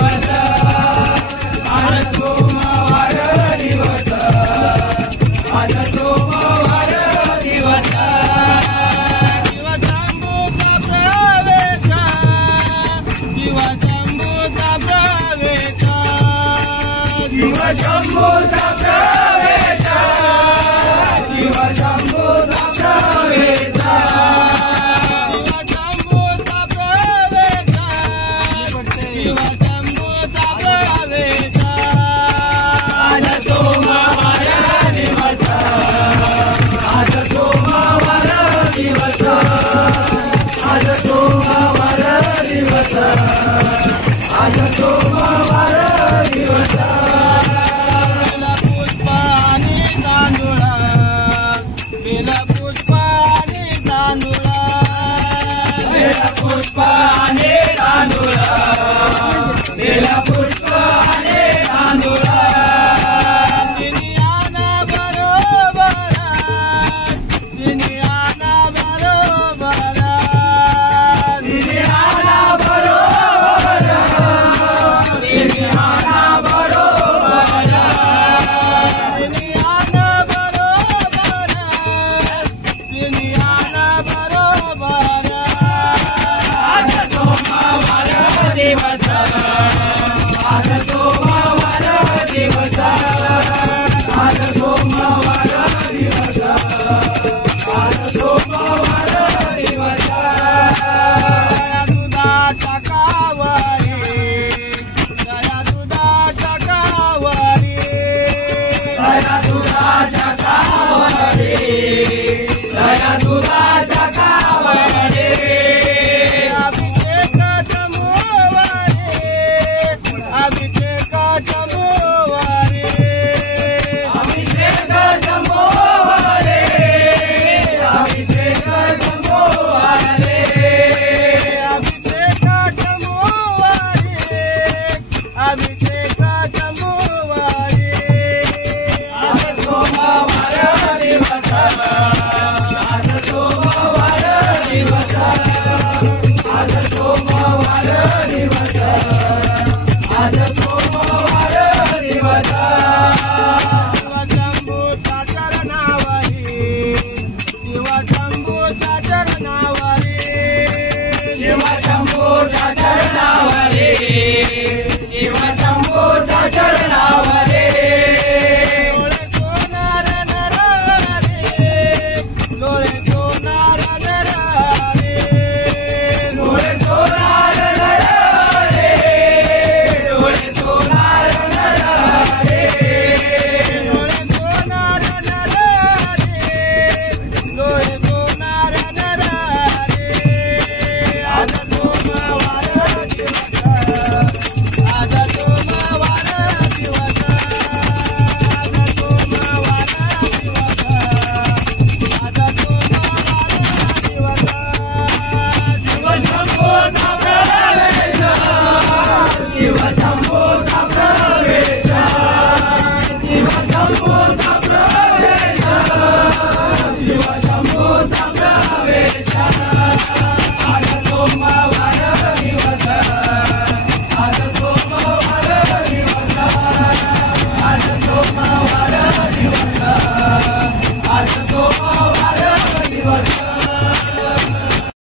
दिवस आज सोमवार दिवस आज सोमवार दिवस शिवशंभूचा प्रवेश शिवशंभूचा प्रवेश शिवशंभूचा प्रवेश शिवशंभूचा प्रवेश आज सोमवार दिवस आज सोमवार दिवस आज सोमवार दिवस आज सोमवार दिवस पुष्प आणि तांदूळा पुष्प आणि तांदूळा बेला पुष्प आणि तांदूळा आज सोमवार दिवस आज सोमवार दिवस आज सोमवार दिवस दुधाच्या कावरी दया दुधाच्या कावरी दया दुधाच्या कावरी दया दुधाच्या कावरी अभिषेकाच्या मोवारी अभिषेकाच्या मोवारे अभिषेकाच्या मोवारे अभिषेकाच्या मोवारी अभिषेकाच्या मोवारी आज सोमवार दिवस आज सोमवार दिवस आज सोमवार दिवस आज सोमवार